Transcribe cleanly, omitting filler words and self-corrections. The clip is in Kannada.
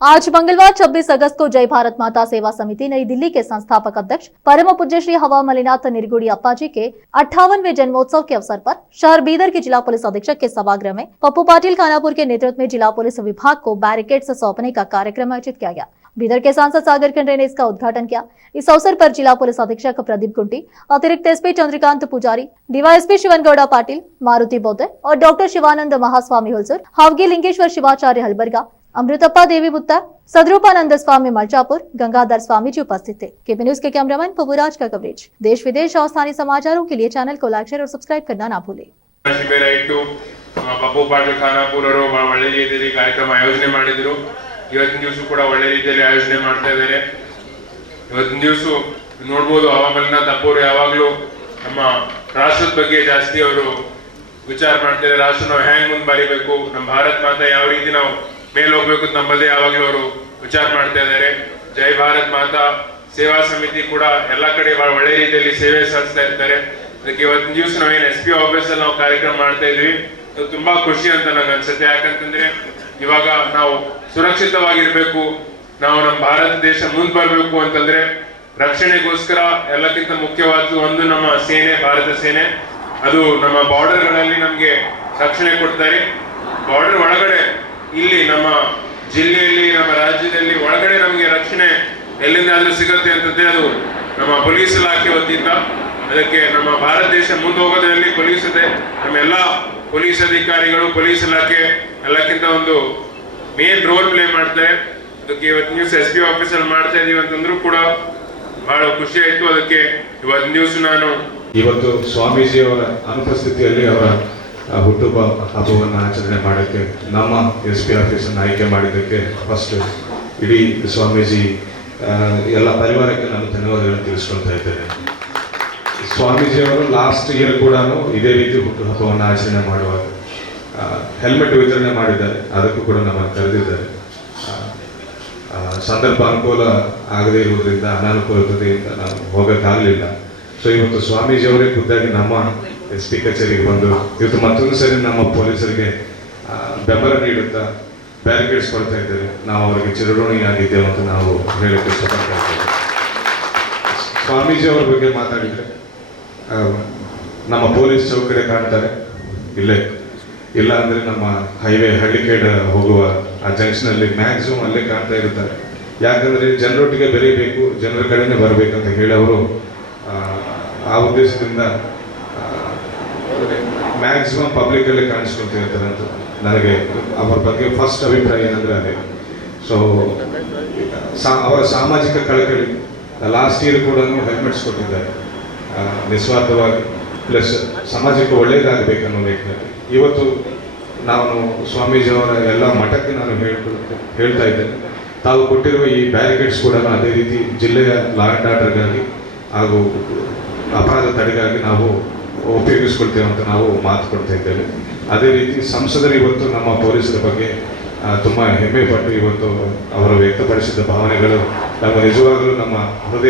आज मंगलवार 26 अगस्त को जय भारत माता सेवा समिति नई दिल्ली के संस्थापक अध्यक्ष परम पूज्य श्री हवा मलिनाथ निरगुड़ी अप्पा जी के 58वें जन्मोत्सव के अवसर पर शहर बीदर के जिला पुलिस अधीक्षक के सभागृह में पप्पू पाटिल खानापुर के नेतृत्व में जिला पुलिस विभाग को बैरिकेड्स सौंपने का कार्यक्रम आयोजित किया गया। बीदर के सांसद सागर खंडरे ने इसका उद्घाटन किया। इस अवसर पर जिला पुलिस अधीक्षक प्रदीप गुंटी, अतिरिक्त एसपी चंद्रकांत पुजारी, डीवाईएसपी शिवनगौड़ा पाटिल, मारुति बौद्ध और डॉक्टर शिवानंद महास्वामी हुलसूर, हावगी लिंगेश्वर शिवाचार्य हलबर्गा, अमृतप्पा देवी बुत्ता, सदरूपानंद स्वामी मलचापुर, गंगाधर स्वामी जी उपस्थित थे। केपी न्यूज के कैमरामैन पबुराज का कवरेज। देश विदेश और स्थानीय समाचारों के लिए चैनल को लाइक, शेयर और सब्सक्राइब करना ना भूलें। ಪಪ್ಪು ಪಾಟೀಲ್ ಖಾನಾಪುರ ಅವರು ಒಳ್ಳೆ ರೀತಿಯಲ್ಲಿ ಕಾರ್ಯಕ್ರಮ ಆಯೋಜನೆ ಮಾಡಿದ್ರು। ಇವತ್ತಿನ ದಿವಸ ಕೂಡ ಒಳ್ಳೆ ರೀತಿಯಲ್ಲಿ ಆಯೋಜನೆ ಮಾಡ್ತಾ ಇದ್ದಾರೆ। ಇವತ್ತಿನ ದಿವಸ ನೋಡಬಹುದು ಹವಾ ಮಲಿನಾಥ್ ಅಪ್ಪ ಅವರು ಯಾವಾಗಲೂ ನಮ್ಮ ರಾಷ್ಟ್ರದ ಬಗ್ಗೆ ಜಾಸ್ತಿ ಅವರು ವಿಚಾರ ಮಾಡ್ತಾರೆ। ರಾಷ್ಟ್ರ ನಾವು ಹೆಂಗ್ ಮುಂದೆ ಬರೀಬೇಕು, ನಮ್ಮ ಭಾರತ ಮಾತಾ ಯಾವ ರೀತಿ ನಾವು ಮೇಲೆ ಹೋಗ್ಬೇಕು ನಮ್ಮದೇ ಯಾವಾಗಲೂ ಅವರು ವಿಚಾರ ಮಾಡ್ತಾ ಇದ್ದಾರೆ। ಜೈ ಭಾರತ್ ಮಾತಾ ಸೇವಾ ಸಮಿತಿ ಕೂಡ ಎಲ್ಲ ಕಡೆ ಬಹಳ ಒಳ್ಳೆ ರೀತಿಯಲ್ಲಿ ಸೇವೆ ಸಲ್ಲಿಸ್ತಾ ಇರ್ತಾರೆ। ಅದಕ್ಕೆ ಇವತ್ತಿನ ದಿವಸ ನಾವೇನು SP ಆಫೀಸ್ ಅಲ್ಲಿ ನಾವು ಕಾರ್ಯಕ್ರಮ ಮಾಡ್ತಾ ಇದ್ವಿ, ತುಂಬಾ ಖುಷಿ ಅಂತ ನಂಗೆ ಅನ್ಸುತ್ತೆ। ಯಾಕಂತಂದ್ರೆ ಇವಾಗ ನಾವು ಸುರಕ್ಷಿತವಾಗಿರ್ಬೇಕು, ನಾವು ನಮ್ಮ ಭಾರತ ದೇಶ ಮುಂದೆ ಬರಬೇಕು ಅಂತಂದ್ರೆ ರಕ್ಷಣೆಗೋಸ್ಕರ ಎಲ್ಲಕ್ಕಿಂತ ಮುಖ್ಯವಾದ ಒಂದು ನಮ್ಮ ಸೇನೆ, ಭಾರತ ಸೇನೆ, ಅದು ನಮ್ಮ ಬಾರ್ಡರ್ ಗಳಲ್ಲಿ ನಮ್ಗೆ ರಕ್ಷಣೆ ಕೊಡ್ತಾರೆ। ಬಾರ್ಡರ್ ಒಳಗಡೆ ಇಲ್ಲಿ ನಮ್ಮ ಜಿಲ್ಲೆಯಲ್ಲಿ, ನಮ್ಮ ರಾಜ್ಯದಲ್ಲಿ ಒಳಗಡೆ ನಮ್ಗೆ ರಕ್ಷಣೆ ಎಲ್ಲಿಂದಾದ್ರೂ ಸಿಗುತ್ತೆ ಅಂತಂದ್ರೆ ಅದು ನಮ್ಮ ಪೊಲೀಸ್ ಇಲಾಖೆ ವತಿಯಿಂದ। ಅದಕ್ಕೆ ನಮ್ಮ ಭಾರತ ದೇಶ ಮುಂದೆ ಹೋಗೋದ್ರಲ್ಲಿ ಪೊಲೀಸ್ ಇದೆ, ನಮ್ಮೆಲ್ಲ ಪೊಲೀಸ್ ಅಧಿಕಾರಿಗಳು, ಪೊಲೀಸ್ ಇಲಾಖೆ ಎಲ್ಲಕ್ಕಿಂತ ಒಂದು ಮೇನ್ ರೋಲ್ ಪ್ಲೇ ಮಾಡ್ತಾರೆ। ಅದಕ್ಕೆ ಇವತ್ತು ನ್ಯೂಸ್ SP ಆಫೀಸಲ್ಲಿ ಮಾಡ್ತಾ ಇದೀವಿ ಅಂತಂದ್ರೂ ಕೂಡ ಬಹಳ ಖುಷಿ ಆಯ್ತು। ಅದಕ್ಕೆ ಇವತ್ತಿನ ದಿವಸ ನಾನು ಇವತ್ತು ಸ್ವಾಮೀಜಿಯವರ ಅನುಪಸ್ಥಿತಿಯಲ್ಲಿ ಅವರ ಹುಟ್ಟುಹಬ್ಬ ಹಬ್ಬವನ್ನು ಆಚರಣೆ ಮಾಡೋಕ್ಕೆ ನಮ್ಮ SP ಆಫೀಸನ್ನು ಆಯ್ಕೆ ಮಾಡಿದ್ದಕ್ಕೆ ಫಸ್ಟ್ ಇಡೀ ಸ್ವಾಮೀಜಿ ಎಲ್ಲ ಪರಿವಾರಕ್ಕೆ ನಾನು ಧನ್ಯವಾದಗಳನ್ನು ತಿಳಿಸ್ಕೊಳ್ತಾ ಇದ್ದೇನೆ। ಸ್ವಾಮೀಜಿಯವರು ಲಾಸ್ಟ್ ಇಯರ್ ಕೂಡ ಇದೇ ರೀತಿ ಹುಟ್ಟುಹಬ್ಬವನ್ನು ಆಚರಣೆ ಮಾಡುವಾಗ ಹೆಲ್ಮೆಟ್ ವಿತರಣೆ ಮಾಡಿದ್ದಾರೆ, ಅದಕ್ಕೂ ಕೂಡ ನಮ್ಮನ್ನು ಕರೆದಿದ್ದಾರೆ। ಸಂದರ್ಭ ಅನುಕೂಲ ಆಗದೇ ಇರುವುದರಿಂದ, ಅನಾನುಕೂಲತೆಯಿಂದ ನಾವು ಹೋಗೋಕ್ಕಾಗಲಿಲ್ಲ। ಸೊ ಇವತ್ತು ಸ್ವಾಮೀಜಿಯವರೇ ಖುದ್ದಾಗಿ ನಮ್ಮ SP ಕಚೇರಿಗೆ ಬಂದು ಇವತ್ತು ಮತ್ತೊಂದು ಸರಿ ನಮ್ಮ ಪೊಲೀಸರಿಗೆ ಬೆಂಬಲ ನೀಡುತ್ತಾ ಬ್ಯಾರಿಕೇಡ್ಸ್ ಕೊಡ್ತಾ ಇದ್ದೇವೆ। ನಾವು ಅವರಿಗೆ ಚಿರಋಣಿಯಾಗಿದ್ದೇವೆ ಅಂತ ನಾವು ಹೇಳಕ್ಕೆ ಇಷ್ಟಪಡ್ತಾ ಇದ್ದೇವೆ। ಸ್ವಾಮೀಜಿಯವರ ಬಗ್ಗೆ ಮಾತಾಡಿದರೆ ನಮ್ಮ ಪೊಲೀಸ್ ಚೌಕಡೆ ಕಾಣ್ತಾರೆ ಇಲ್ಲೇ, ಇಲ್ಲ ಅಂದರೆ ನಮ್ಮ ಹೈವೇ ಹಳ್ಳಿಕೇಡ್ ಹೋಗುವ ಆ ಜಂಕ್ಷನಲ್ಲಿ ಮ್ಯಾಕ್ಸಿಮಮ್ ಅಲ್ಲೇ ಕಾಣ್ತಾ ಇರ್ತಾರೆ। ಯಾಕಂದರೆ ಜನರೊಟ್ಟಿಗೆ ಬೆರೀಬೇಕು, ಜನರ ಕಡೆನೇ ಬರಬೇಕಂತ ಹೇಳಿ ಅವರು ಆ ಉದ್ದೇಶದಿಂದ ಮ್ಯಾಕ್ಸಿಮಮ್ ಪಬ್ಲಿಕ್ಕಲ್ಲೇ ಕಾಣಿಸ್ಕೊಳ್ತಾ ಇರ್ತಾರೆ ಅಂತ ನನಗೆ ಅವರ ಬಗ್ಗೆ ಫಸ್ಟ್ ಅಭಿಪ್ರಾಯ ಏನಂದರೆ ಅದೇ। ಸೊ ಅವರ ಸಾಮಾಜಿಕ ಕಳಕಳಿ, ಲಾಸ್ಟ್ ಇಯರ್ ಕೂಡ ಹೆಲ್ಮೆಟ್ಸ್ ಕೊಟ್ಟಿದ್ದಾರೆ ನಿಸ್ವಾರ್ಥವಾಗಿ, ಪ್ಲಸ್ ಸಮಾಜಕ್ಕೆ ಒಳ್ಳೆಯದಾಗಬೇಕನ್ನೋ ನಿಟ್ಟಿನಲ್ಲಿ। ಇವತ್ತು ನಾನು ಸ್ವಾಮೀಜಿಯವರ ಎಲ್ಲ ಮಠಕ್ಕೆ ನಾನು ಹೇಳ್ತಾ ಇದ್ದೇನೆ, ತಾವು ಕೊಟ್ಟಿರುವ ಈ ಬ್ಯಾರಿಕೇಡ್ಸ್ ಕೂಡ ಅದೇ ರೀತಿ ಜಿಲ್ಲೆಯ ಲಾ ಆ್ಯಂಡ್ ಆರ್ಡರ್ಗಾಗಿ ಹಾಗೂ ಅಪರಾಧ ತಡೆಗಾಗಿ ನಾವು ಉಪಯೋಗಿಸ್ಕೊಳ್ತೇವೆ ಅಂತ ನಾವು ಮಾತು ಕೊಡ್ತಾ ಇದ್ದೇವೆ। ಅದೇ ರೀತಿ ಸಂಸದರು ಇವತ್ತು ನಮ್ಮ ಪೊಲೀಸರ ಬಗ್ಗೆ ತುಂಬ ಹೆಮ್ಮೆ ಪಟ್ಟು ಇವತ್ತು ಅವರು ವ್ಯಕ್ತಪಡಿಸಿದ ಭಾವನೆಗಳು ನಮ್ಮ ನಿಜವಾಗಲೂ ನಮ್ಮ ಹೃದಯ